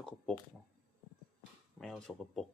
สกปรกแมวสกปรก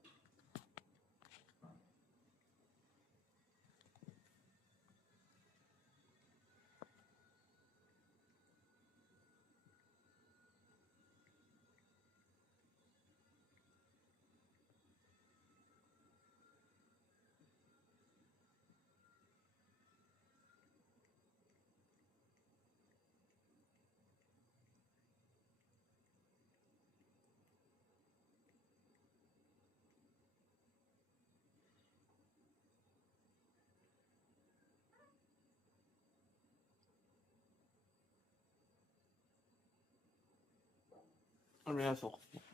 แมวสกปรก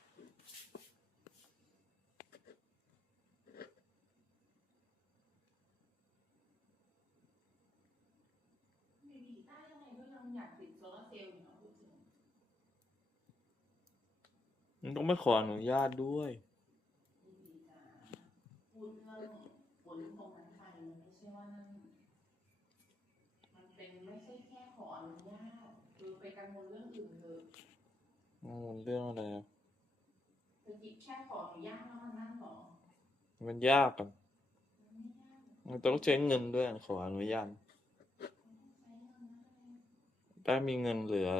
มันต้องไม่ขออนุญาตด้วยพูดเรื่องฝนตรงนั้นไปมันไม่ใช่ว่านั่นมันเป็นไม่ใช่แค่ขออนุญาตคือไปกังวลเรื่องอื่นเถอะเรื่องอะไรอ่ะจะจิบแค่ขออนุญาตแล้วมันนั่นหรอมันยากอ่ะมันต้องใช้เงินด้วยขออนุญาตได้มีเงินเหลือ